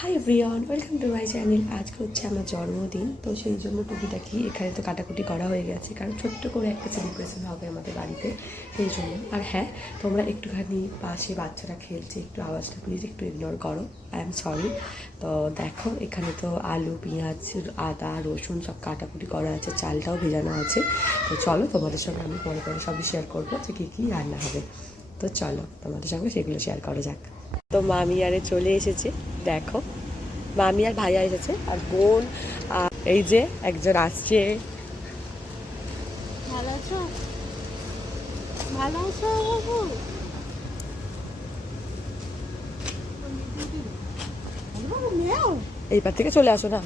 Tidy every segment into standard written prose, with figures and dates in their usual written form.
Hi everyone, welcome to my channel. আজকে হচ্ছে আমার জন্মদিন, তো সেই জন্য টুকিটাকি এখানে তো কাটাকুটি করা হয়ে গেছে, কারণ ছোট্ট করে একটা সেলিব্রেশন হবে আমাদের বাড়িতে, সেই জন্য। আর হ্যাঁ, তোমরা একটুখানি পাশে বাচ্চারা খেলছে, একটু আওয়াজটা প্লিজ একটু ইগনোর করো, আই এম সরি। তো দেখো এখানে তো আলু, পেঁয়াজ, আদা, রসুন সব কাটাকুটি করা আছে, চালটাও ভেজানো আছে। তো চলো তোমাদের সঙ্গে আমি পরে পরে সবই শেয়ার করবো যে কী কী রান্না হবে। তো চলো তোমাদের সঙ্গে সেগুলো শেয়ার করা যাক। তো মামি আরে চলে এসেছে, দেখো মামি আর ভাইয়া এসেছে, আর বোন এই যে একজন আসছে। ভালো আছো? ভালো আছো বাবু? এইবার থেকে চলে আসো না।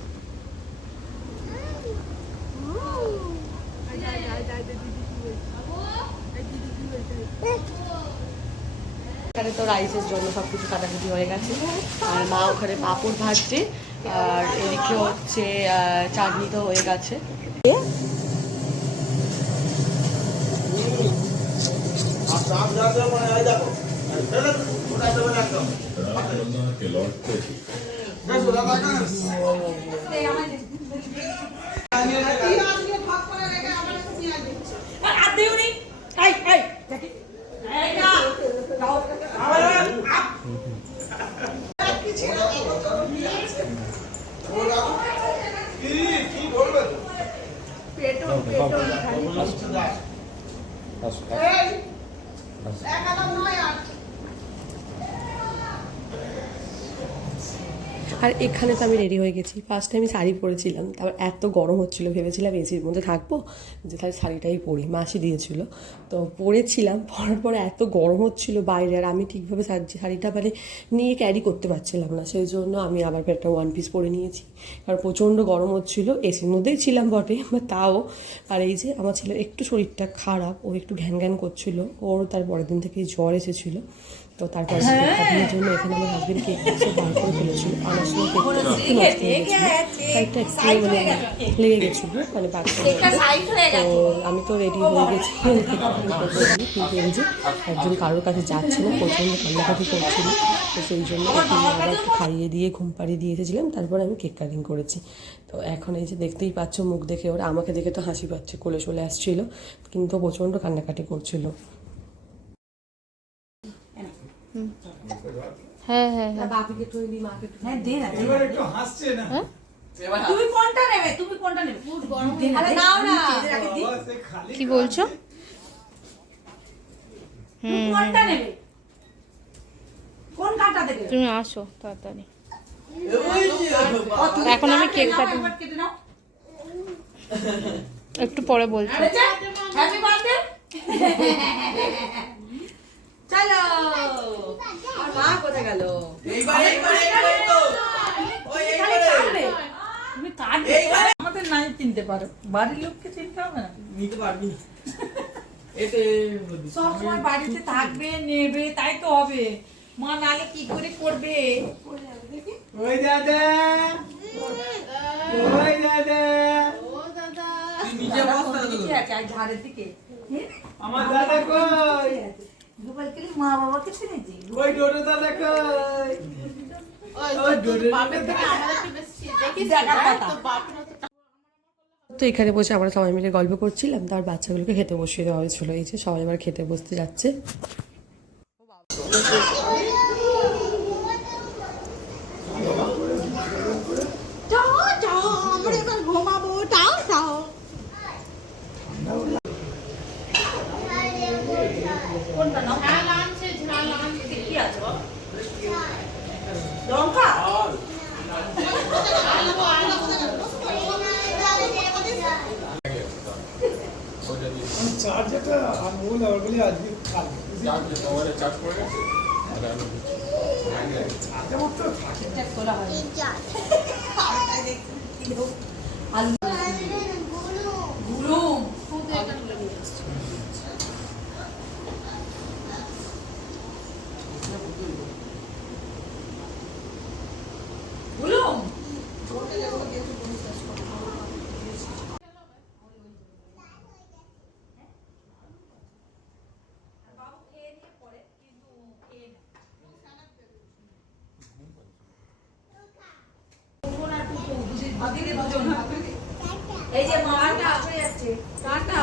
এখানে তো রাইসের জন্য সব কিছু কাটাকুটি হয়ে গেছে, আর মা ওখানে পাঁপড় ভাজছে, আর এদিকে হচ্ছে চাটনি তো হয়ে গেছে। আর এখানে তো আমি রেডি হয়ে গেছি। ফার্স্টে আমি শাড়ি পরেছিলাম, তারপর এত গরম হচ্ছিলো, ভেবেছিলাম এসির মধ্যে থাকবো, যে তাহলে শাড়িটাই পরি, মাসি দিয়েছিল। তো পরেছিলাম, পরার পরে এত গরম হচ্ছিলো বাইরে, আর আমি ঠিকভাবে শাড়িটা মানে নিয়ে ক্যারি করতে পারছিলাম না, সেই জন্য আমি আবার একটা ওয়ান পিস পরে নিয়েছি, কারণ প্রচণ্ড গরম হচ্ছিলো। এসির মধ্যেই ছিলাম বটে, তাও। আর এই যে আমার ছেলের একটু শরীরটা খারাপ, ও একটু ঘ্যান ঘ্যান করছিলো, ওর তার পরের দিন থেকেই জ্বর এসেছিলো। তো তারপর কেক কাটানোর জন্য এখানে আমার হাজবেন্ড কেক বার করে ফেলেছিল, আমার সময় কেকটা একটু নষ্ট হয়ে গেছিলো, সাইডটা একটু মানে লেগে গেছিলো, মানে বাচ্চা। তো আমি তো রেডি হয়ে গেছি কেক কাটিং করবো বলে, কিন্তু এই যে একজন কারোর কাছে যাচ্ছে না, প্রচণ্ড কান্নাকাটি করছিল, তো সেই জন্য ওকে আবার একটু খাইয়ে দিয়ে ঘুম পাড়িয়ে দিয়ে এসেছিলাম, তারপর আমি কেক কাটিং করেছি। তো এখন এই যে দেখতেই পাচ্ছ, মুখ দেখে ওরা আমাকে দেখে তো হাসি পাচ্ছে, কোলে চলে আসছিলো, কিন্তু প্রচণ্ড কান্নাকাটি করছিল। হ্যাঁ হ্যাঁ হ্যাঁ, বাপিকে তৈরি, মাকে হ্যাঁ দে না, এবার একটু হাসছে না। তুমি কোনটা নেবে? তুমি কোনটা নেবে? আরে নাও না, কি বলছো? তুমি কোনটা নেবে? কোন কাটা দেবে? তুমি আসো তাড়াতাড়ি, এখন আমি কেক কাটি, একটু পরে বলছি। Happy birthday. চলো, আর মা কোথায় গেল? তুমি কাটবে, আমাদের নাই চিনতে পারো, বাড়ির লোককে চিনতে হবে না, নিতে পারবি সব সময় বাড়িতে থাকবে, নেবে, তাই তো হবে। মা নালে কি করে করবে? ওই দাদা, ওই দাদা, ও দাদা, নিজে বসতে আছে ঝাড়ের দিকে। আমার দাদা কই? গোপালকে মা বাবাকে চিনেছি। ওই ডোডো দাদা কই? ওই ডোডো বাবাকে আমাদেরকে বেশি দেখিস না তো বাপরা। তো এখানে বসে আমরা সবাই মিলে গল্প করছিলাম, তার বাচ্চাগুলোকে খেতে বসিয়ে দেওয়া হয়েছিল। এই যে সবাই এবার খেতে বসতে যাচ্ছে। চার্জারটা আনবো বলে আজকে চার্জ করে গেছে, চার্জার মাত্র থাকে তোলা হয়। দিদি দুজন এই যে মা ফাস্ট হয়ে যাচ্ছে টাটা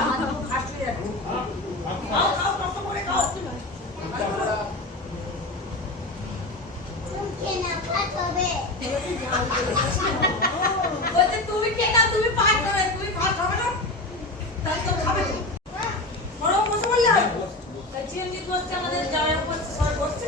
ফাস্ট হয়ে যাচ্ছে খাও খাও কত করে খাও বলতে তুমি কে না তুমি ফাস্ট হবে তুমি ফাস্ট হবে না তাই তো খাবে বড় বসে বললে চিরঞ্জিত বসছে আমাদের জামাই বসছে সবাই বসছে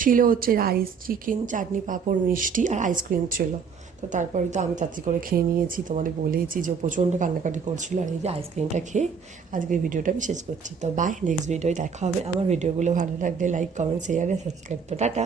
ছিল হচ্ছে রাইস, চিকেন, চাটনি, পাঁপড়, মিষ্টি আর আইসক্রিম ছিল। তো তারপরে তো আমি তাড়াতাড়ি করে খেয়ে নিয়েছি, তোমাদের বলেইছি যে প্রচণ্ড কান্নাকাটি করছিল। আর এই যে আইসক্রিমটা খেয়ে আজকের ভিডিওটা আমি শেষ করছি। তো বাই, নেক্সট ভিডিওয় দেখা হবে। আমার ভিডিওগুলো ভালো লাগলে লাইক, কমেন্ট, শেয়ার আর সাবস্ক্রাইব। তো টাটা।